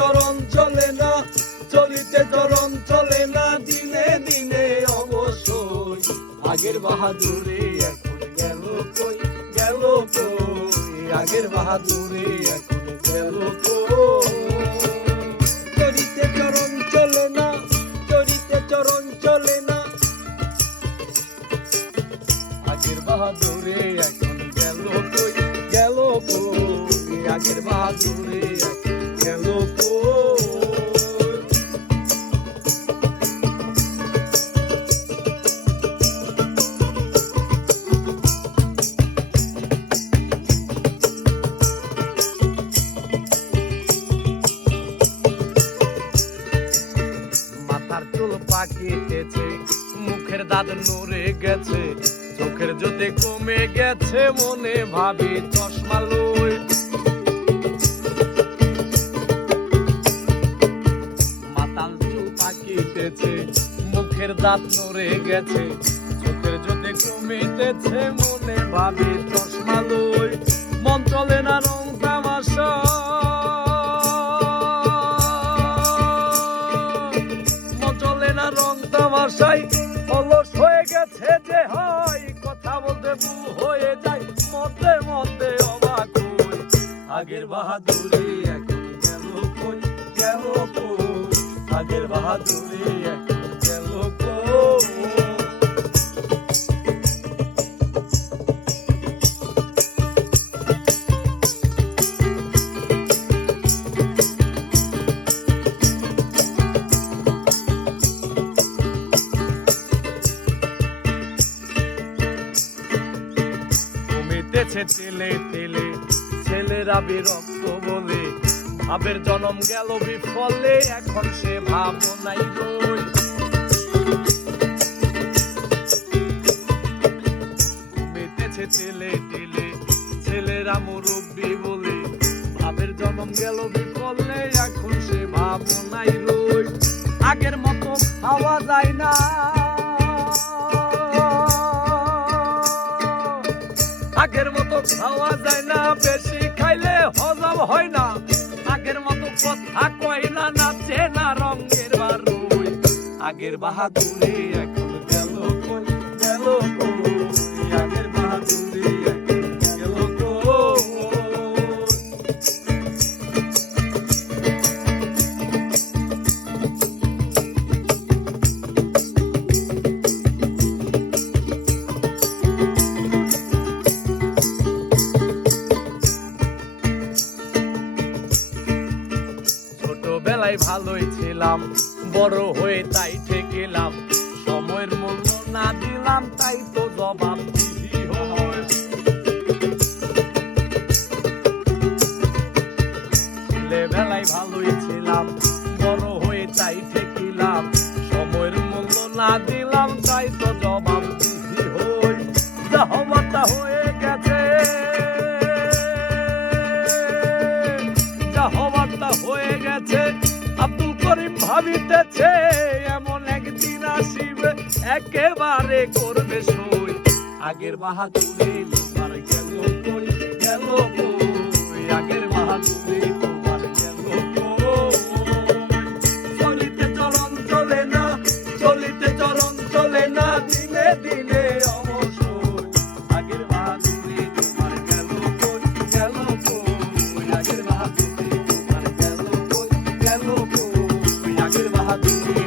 চরণ চলে না, চলিতে চরণ চলে না, দিনে দিনে অবশ্যই। আগের বাহাদুরে এখন গেল কই গেল কই? আগের বাহাদুরে এখন গেল কই? চরিতে চরণ চলে চরিতে চরণ চলে আগের বাহাদুরে এখন গেল কই, গেল আগের বাহাদুরে চুল পাকিয়েছে মুখের দাঁত নড়ে গেছে, চোখের জ্যোতি কমে গেছে মনে ভাবি চশমা লই। মাতাল চুল পাকিয়েছে মুখের দাঁত নড়ে গেছে, চোখের জ্যোতি কমিতেছে মনে ভাবি চশমা লই। তামাশাই অলস হয়ে গেছে যে হয়, কথা বলতে ভুল হয়ে যায়, মতে মতে অবাক আগের বাহাদুরি এখন গেল কই? গেল কই? আগের বাহাদুরি এখন কমিতেছে তেলে তেলে। ছেলেরা বিরক্ত বলে ভাবের জন্ম গেল বিফলে, এখন সে ভাবনাই রই। কমিতেছে তেলে তেলে, ছেলেরা মুরব্বী বলে ভাবের জন্ম গেল বিফলে, এখন সে ভাবনাই রই। আগের মতো খাওয়া যায় না। খাওয়া যায় না, বেশি খাইলে হজম হয় না। আগের মতো কথা কয় না, নাচে না, রঙের বারুই আগের বাহাদুরে এখন গেল কই গেল কই? ছোটবেলায় ভালোই ছিলাম, বড় হয়ে তাই ঠেকেলাম। সময়ের মূল্য না দিলাম, তাই তো জবাব ছেলেবেলায় ভালোই ছিলাম, বড় হয়ে তাই ঠেকিলাম। সময়ের মূল্য না দিলাম, তাই তো জবাব হই যা হয়ে গেছে। হবার হয়ে গেছে। আব্দুল করিম ভাবিতেছে এমন একদিন আসিবে একেবারে করবে সই। আগের বাহাদুরে গেল গেল কই আগের বাহাদুরে